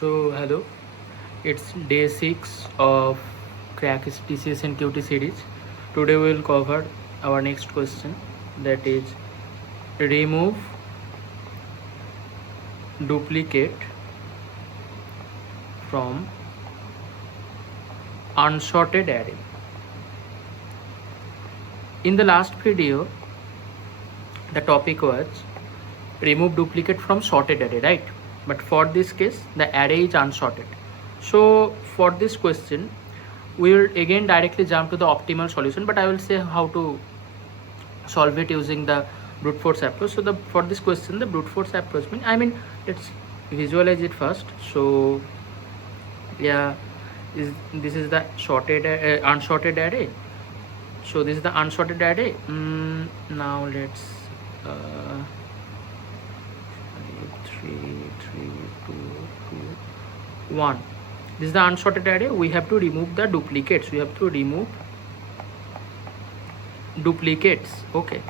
So hello, it's day 6 of Crack TCS NQT series. Today we will cover our next question, that is remove duplicate from unsorted array. In the last video, the topic was remove duplicate from sorted array, right? But for this case, the array is unsorted. So for this question, we will again directly jump to the optimal solution, but I will say how to solve it using the brute force approach. So for this question, the brute force approach let's visualize it first. So yeah, this is the sorted unsorted array. So this is the unsorted array. Now let's 3 3 2 2 1. This is the unsorted array. We have to remove the duplicates. We have to remove duplicates. Okay,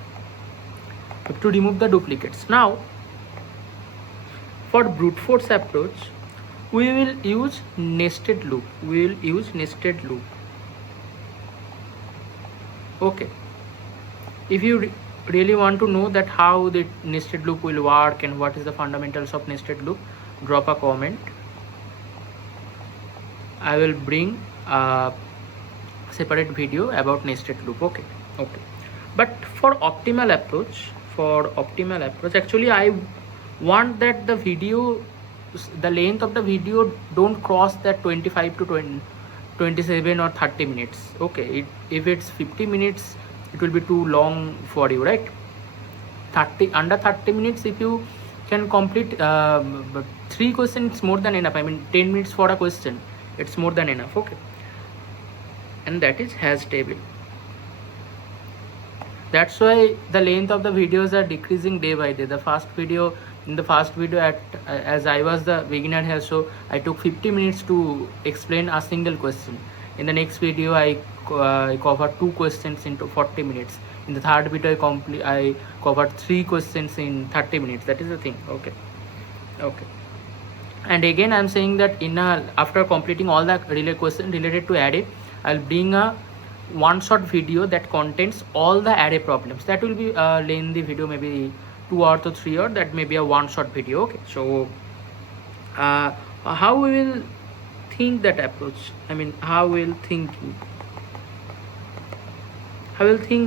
we have to remove the duplicates. Now for brute force approach, we will use nested loop. We will use nested loop. Okay, if you really want to know that how the nested loop will work and what is the fundamentals of nested loop, drop a comment. I will bring a separate video about nested loop. Okay, but for optimal approach, actually I want that the length of the video don't cross that 25 to 27 or 30 minutes. Okay, if it's 50 minutes, it will be too long for you, right? Under 30 minutes, if you can complete 3 questions, it's more than enough. 10 minutes for a question, it's more than enough. Okay, and that is hash table. That's why the length of the videos are decreasing day by day. In the first video, as I was the beginner here, so I took 50 minutes to explain a single question. In the next video, I covered 2 questions into 40 minutes. In the third video, I covered 3 questions in 30 minutes. That is the thing. Okay. And again, I'm saying that after completing all the questions related to array, I'll bring a one-shot video that contains all the array problems. That will be a lengthy video, maybe 2 hours or 3 hours. That may be a one-shot video. Okay, so how we will think that approach? How will think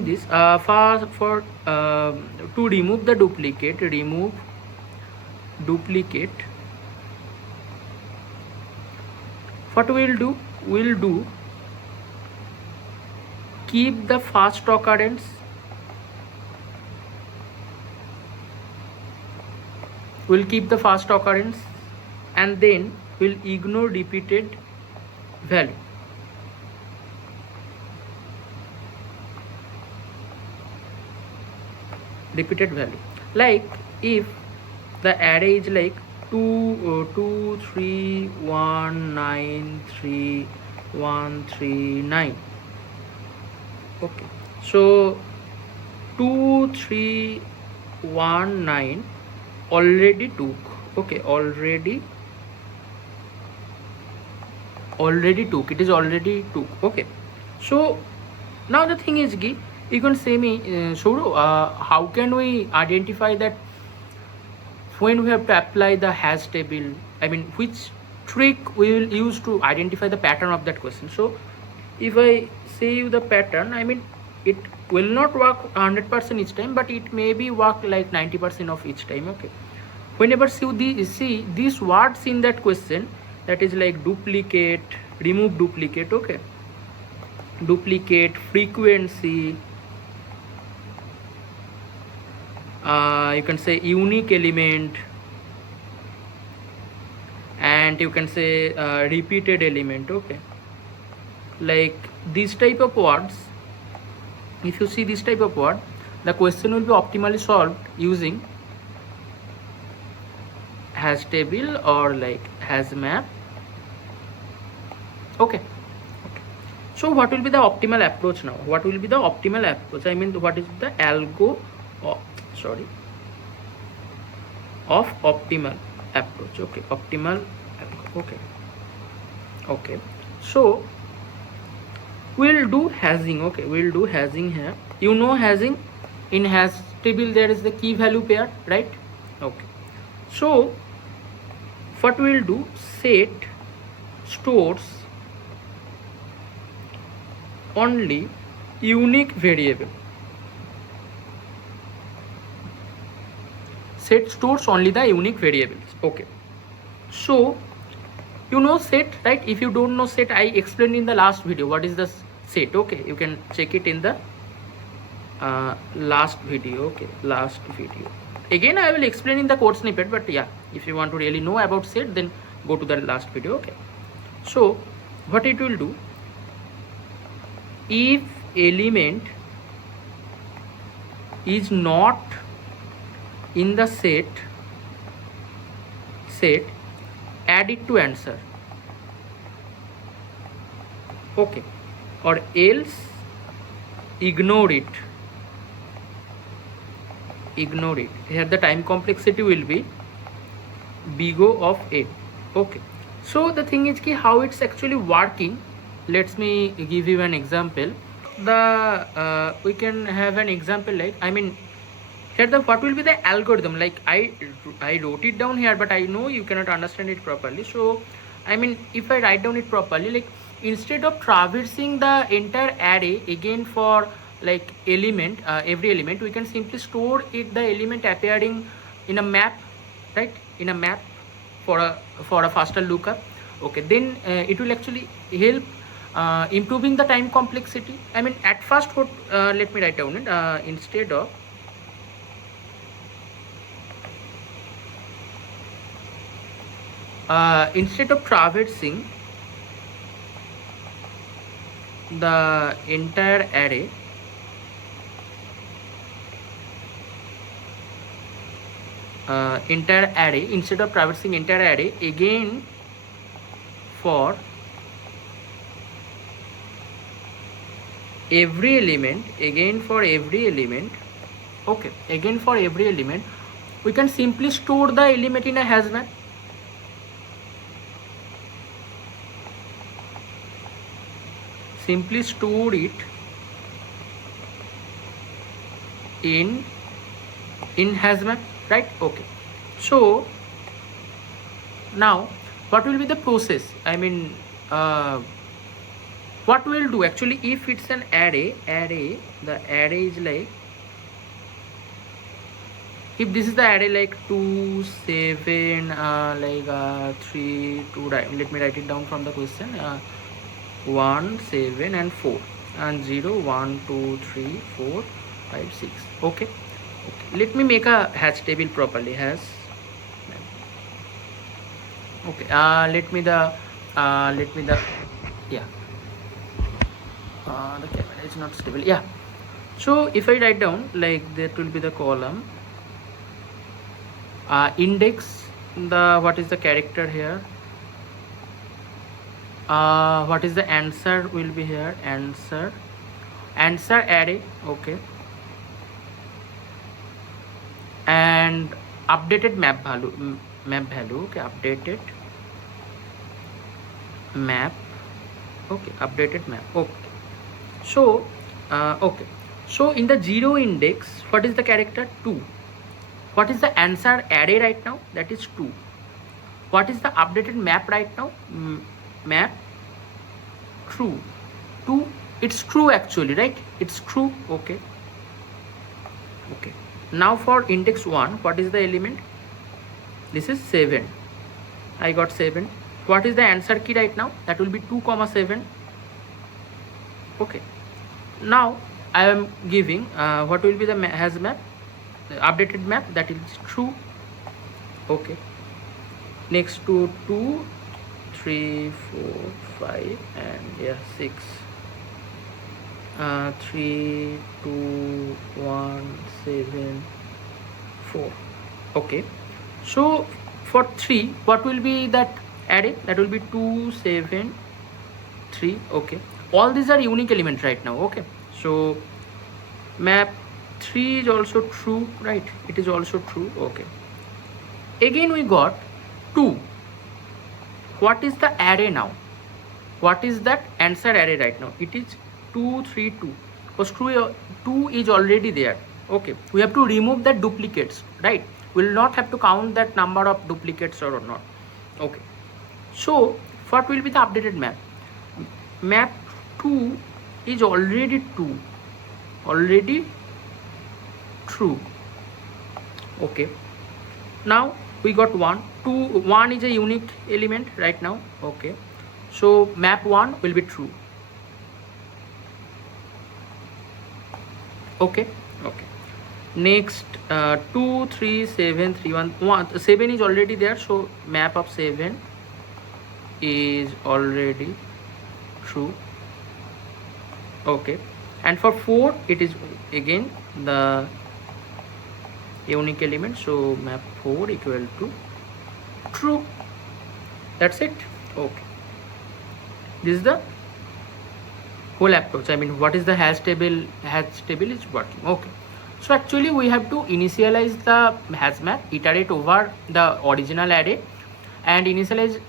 this? For to remove the duplicate, what we'll do, keep the first occurrence. We'll keep the first occurrence and then we'll ignore repeated value. Like if the array is like 2 3 1 9 3 1 3 9. Okay, so 2 3 1 9 already took. Okay, already took. It is already took. Okay, so now the thing is, you can say me, Soura, how can we identify that when we have to apply the hash table? Which trick we will use to identify the pattern of that question? So if I say you the pattern, it will not work 100% each time, but it may be work like 90% of each time. Okay, whenever you see these words in that question, that is like duplicate, remove duplicate. Okay, duplicate, frequency, you can say unique element, and you can say repeated element. Okay, like this type of words, if you see this type of word, the question will be optimally solved using hash table or like hash map. Okay, so what will be the optimal approach now? What will be the optimal approach? What is the algo of optimal approach? Okay, optimal approach. Okay, so we'll do hashing. Okay, we'll do hashing here. You know hashing, in hash table there is the key value pair, right? Okay, so what we'll do, set stores only unique variable. Set stores only the unique variables. Okay, so you know set, right? If you don't know set, I explained in the last video what is the set. Okay, you can check it in the last video. Okay, last video. Again I will explain in the code snippet, but yeah, if you want to really know about set, then go to the last video. Okay, so what it will do, if element is not in the set, add it to answer. Okay, or else ignore it. Here the time complexity will be big O of A. Okay, so the thing is ki how it's actually working. Let me give you an example. The we can have an example like, I mean, here the what will be the algorithm, like I wrote it down here, but I know you cannot understand it properly. So I mean, if I write down it properly, like instead of traversing the entire array again for like element, every element, we can simply store it, the element appearing in a map, right? In a map for a faster lookup. Okay, then it will actually help improving the time complexity. I mean, at first what let me write down it, instead of traversing the entire array, instead of traversing entire array again for every element, okay, again for every element, we can simply store the element in a hash map. Simply store it in hash map, right? Okay, so now what will be the process? I mean, what we'll do actually, if it's an array, the array is like, if this is the array like 2 7 like 3 2, let me write it down from the question, 1 7 and 4 and 0 1 2 3 4 5 6. Okay, let me make a hash table properly. Hash, okay, let me the yeah, the camera is not stable. Yeah, so if I write down like, that will be the column, index, the what is the character here, what is the answer will be here, answer array. Okay, and updated map value, okay, updated map, okay, updated map. Okay, so okay, so in the 0 index, what is the character? 2. What is the answer array right now? That is 2. What is the updated map right now? Map true. 2, it's true actually, right? It's true. Okay, now for index 1, what is the element? This is 7. I got 7. What is the answer key right now? That will be 2 7. Okay, now I am giving what will be the hash map, the updated map, that is true. Okay, next to 2 3 4 5 and yeah 6, 3 2 1 7 4. Okay, so for 3, what will be that array? That will be 2 7 3. Okay, all these are unique elements right now. Okay, so map 3 is also true, right? It is also true. Okay, again we got 2. what is the array now? What is that answer array right now? It is 2 3 2, because 2 is already there. Okay, we have to remove the duplicates, right? We'll not have to count that number of duplicates or not. Okay, so what will be the updated map? Map 2 is already true. Okay, now we got 1 is a unique element right now. Okay, so map 1 will be true. Okay, next 2 3 7 3 1 7 is already there, so map of 7 is already true. Okay, and for 4 it is again the unique element, so map 4 equal to true. That's it. Okay, this is the whole approach. I mean, what is the hash table is working. Okay, so actually we have to initialize the hash map, iterate over the original array, and initialize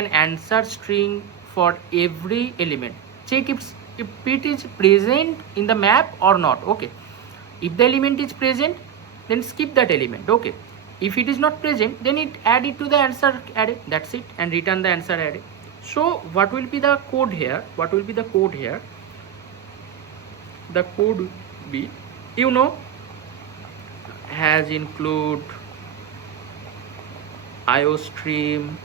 an answer string for every element. Check if it is present in the map or not. Okay, if the element is present, then skip that element. Okay, if it is not present, then it add it to the answer array. That's it, and return the answer array. So what will be the code here? The code will be, has include IO stream,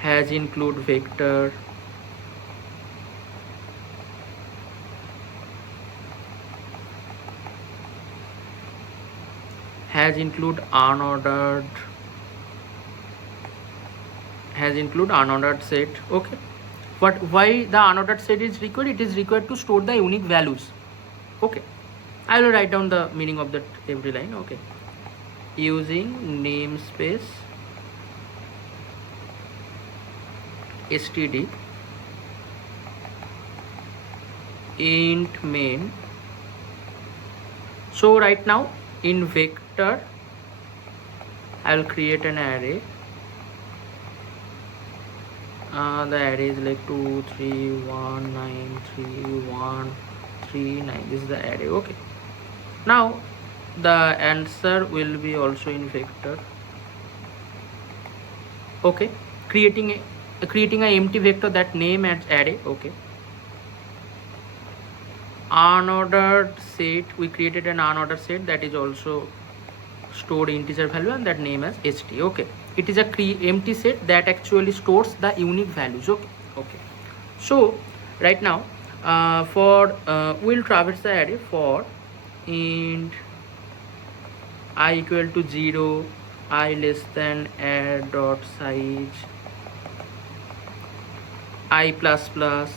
has include vector, has include unordered, set. Okay, but why the unordered set is required? It is required to store the unique values. Okay, I will write down the meaning of that every line. Okay, using namespace std int main. So right now in vector I will create an array. The array is like 2 3 1 9 3 1 3 9. This is the array. Okay, now the answer will be also in vector. Okay, creating a empty vector that name as array. Okay, unordered set, we created an unordered set that is also stored integer value and that name as st. Okay, it is a empty set that actually stores the unique values. Okay, so right now we'll traverse the array for int I equal to 0, I less than array dot size I plus plus.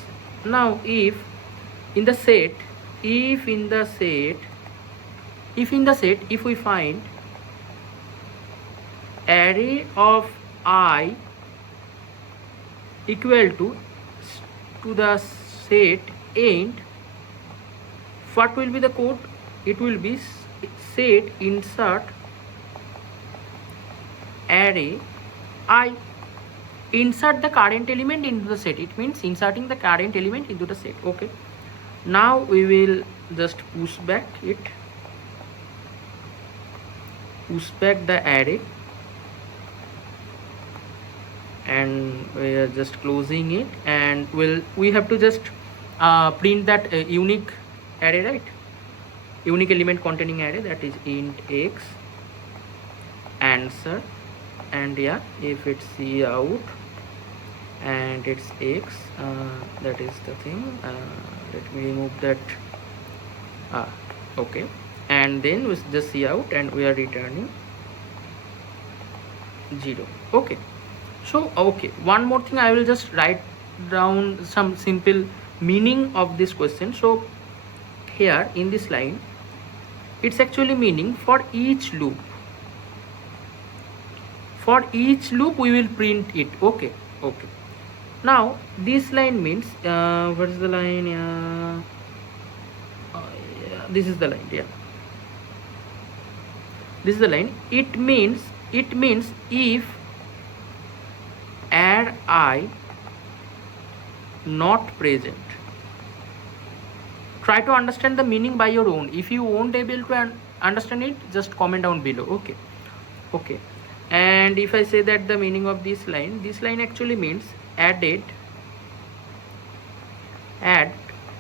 Now if in the set if we find array of I equal to the set int, what will be the code? It will be set insert array I. Insert the current element into the set. It means inserting the current element into the set. Okay, now we will just push back the array, and we are just closing it, and we have to just print that unique array, right? Unique element containing array, that is int x answer, and yeah, if it's cout and it's x, that is the thing. Let me remove that. Okay, and then we just cout and we are returning 0. Okay, so okay, one more thing, I will just write down some simple meaning of this question. So here in this line, it's actually meaning for each loop we will print it. Okay, now this line means what is the line? Yeah, this is the line. Yeah, this is the line. It means if add I not present. Try to understand the meaning by your own. If you won't able to understand it, just comment down below. Okay. And if I say that the meaning of this line actually means add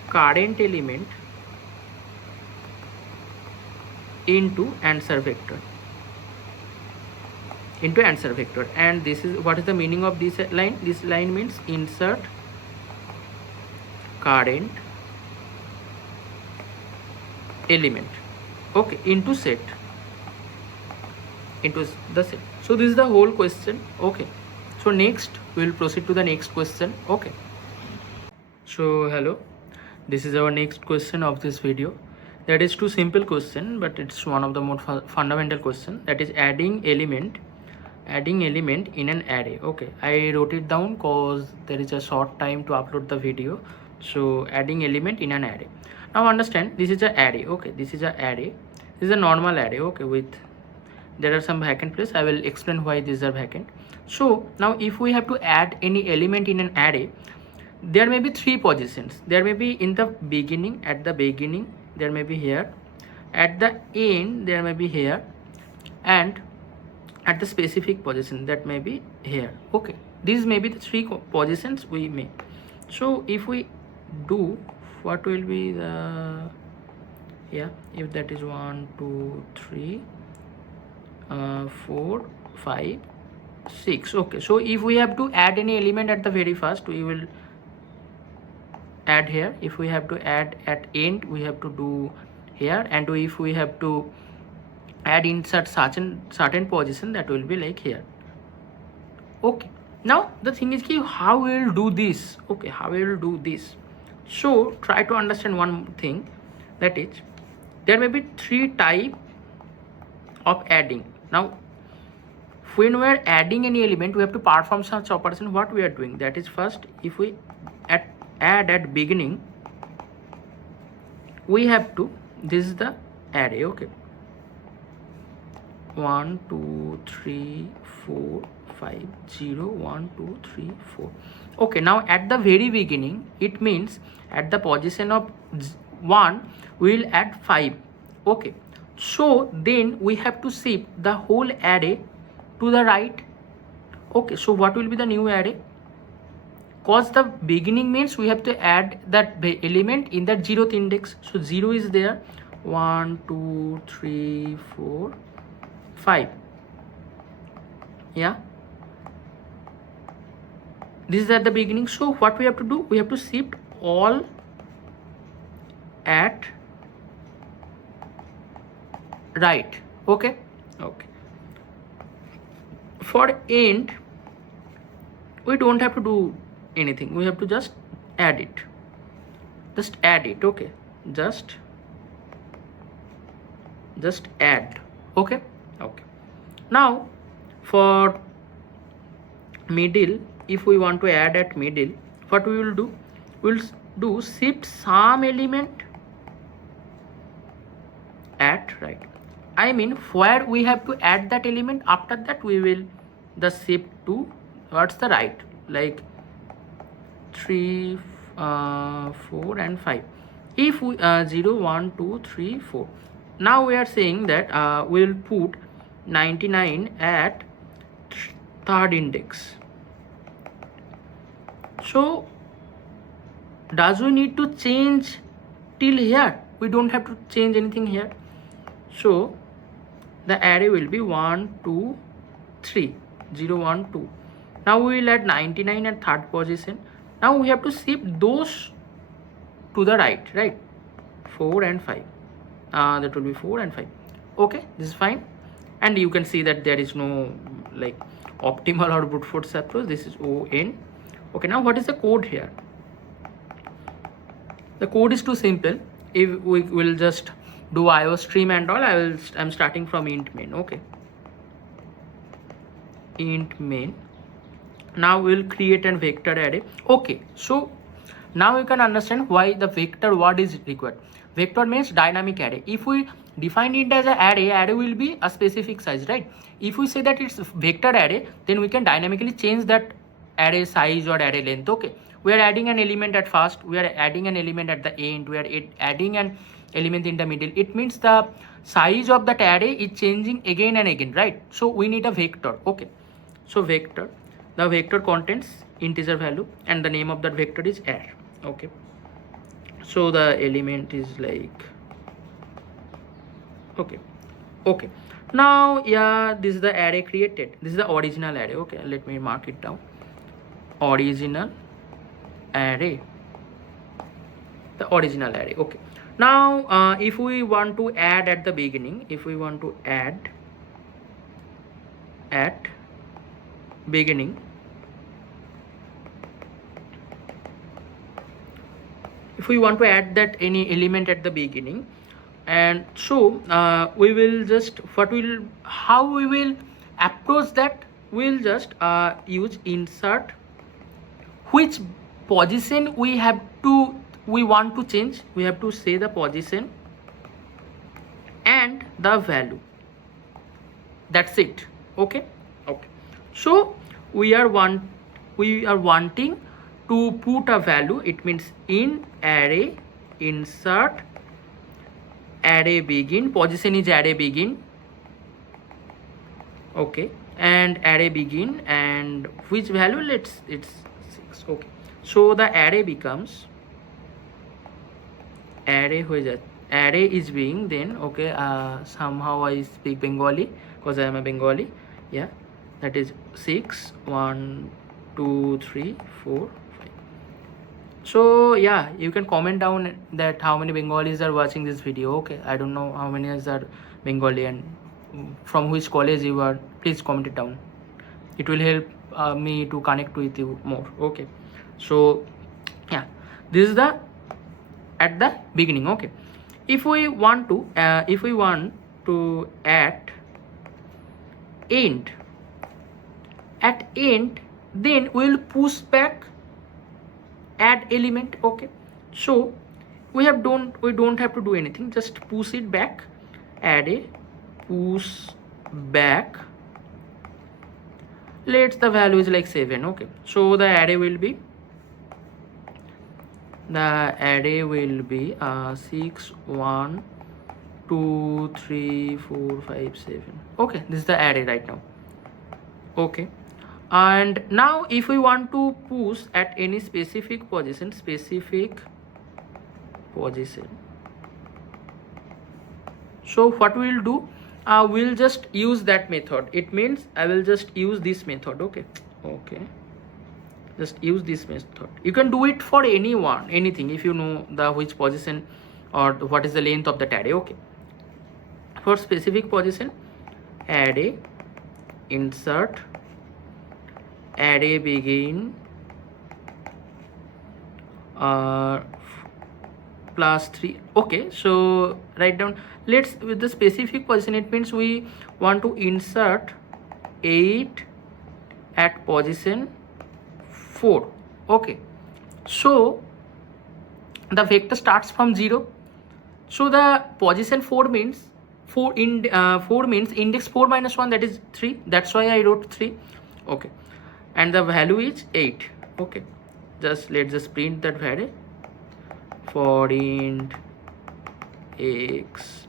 current element into answer vector. And this is what is the meaning of this line. This line means insert current element, okay, into the set. So this is the whole question. Okay, so next we will proceed to the next question. Okay, so hello, this is our next question of this video. That is too simple question, but it's one of the more fundamental question, that is adding element in an array. Okay, I wrote it down because there is a short time to upload the video. So adding element in an array. Now understand, this is an array. Okay, this is a normal array. Okay, with there are some vacant place. I will explain why these are vacant. So now if we have to add any element in an array, there may be three positions. There may be in the beginning, at the beginning there may be here, at the end there may be here, and at the specific position that may be here. Okay, these may be the three positions we may. So if we do, what will be the, if that is 1 2 3 4 5 6. Okay, so if we have to add any element at the very first, we will add here. If we have to add at end, we have to do here. And if we have to add insert certain position, that will be like here. Okay, now the thing is how we will do this. Okay, how we will do this. So try to understand one thing, that is there may be three type of adding. Now when we are adding any element, we have to perform such operation. What we are doing, that is first, if we add at beginning, we have to, this is the array. Okay, 1 2 3 4 5 0 1 2 3 4. Okay, now at the very beginning, it means at the position of 1 we will add 5. Okay, so then we have to shift the whole array to the right. Okay, so what will be the new array? Cause the beginning means we have to add that element in that 0th index. So 0 is there, 1 2 3 4 5. Yeah, this is at the beginning. So what we have to do, we have to shift all at right. Okay, for end we don't have to do anything, we have to just add it. Okay, just add. Okay. Now for middle, if we want to add at middle, what we will do, we'll do shift some element at right. I mean where we have to add that element, after that we will the shift to towards the right, like 3 4 and 5. If we 0 1 2 3 4, now we are saying that we will put 99 at third index. So does we need to change till here? We don't have to change anything here. So the array will be 1 2 3 0 1 2. Now we will add 99 at third position. Now we have to shift those to the right, 4 and 5. That will be 4 and 5. Okay, this is fine. And you can see that there is no like optimal or brute force approach. This is ON. Okay, now what is the code here? The code is too simple. If we will just do IO stream and all, I'm starting from int main. Okay, int main. Now we'll create a vector array. Okay, so now you can understand why the vector word is required. Vector means dynamic array. If we define it as an array will be a specific size, right? If we say that it's vector array, then we can dynamically change that array size or array length. Okay, we are adding an element at first, we are adding an element at the end, we are adding an element in the middle. It means the size of that array is changing again and again, right? So we need a vector. Okay, so vector, the vector contains integer value and the name of that vector is array. Okay, so the element is like, okay, now yeah, this is the array created, this is the original array. Okay, let me mark it down, original array, the original array. Okay, now if we want to add at the beginning, if we want to add at beginning, if we want to add that any element at the beginning, and so we will just, how we will approach that, we'll just use insert, which position we want to change, we have to say the position and the value, that's it. Okay, so we are wanting to put a value, it means in array insert array begin, position is array begin. Okay, and array begin, and which value, it's 6. Okay, so the array becomes, array is being then, okay, somehow I speak Bengali because I am a Bengali. Yeah, that is 6, 1, 2, 3, 4, 5. So yeah, you can comment down that how many Bengalis are watching this video. Okay, I don't know how many are Bengali and from which college you are. Please comment it down, it will help me to connect with you more. Okay, so yeah, this is the at the beginning. Okay, if we want to add end, at end, then we will push back add element. Okay, so we don't have to do anything, just push it back, array push back, let's the value is like 7. Okay, so the array will be 6, 1, 2, 3, 4, 5, 7. Okay, this is the array right now. Okay, and now if we want to push at any specific position, so what we will do, we'll just use that method. It means I will just use this method. Okay, just use this method. You can do it for anything if you know the which position or what is the length of that array. Okay, for specific position, array insert array begin +3. Okay, so write down, let's with the specific position, it means we want to insert 8 at position 4. Okay, so the vector starts from 0, so the position 4 means 4 means index 4 minus 1, that is 3, that's why I wrote 3. Okay, and the value is 8. Okay, let's just print that value for int x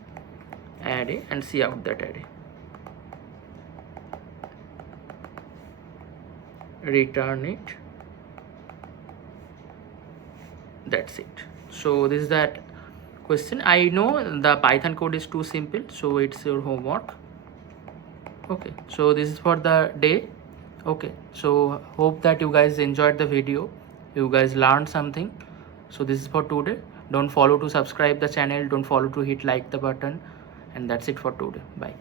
array and see out that array, return it, that's it. So this is that question. I know the Python code is too simple, so it's your homework. Okay, so this is for the day. Okay, so hope that you guys enjoyed the video, you guys learned something. So this is for today. Don't follow to subscribe the channel, don't follow to hit like the button, and that's it for today. Bye.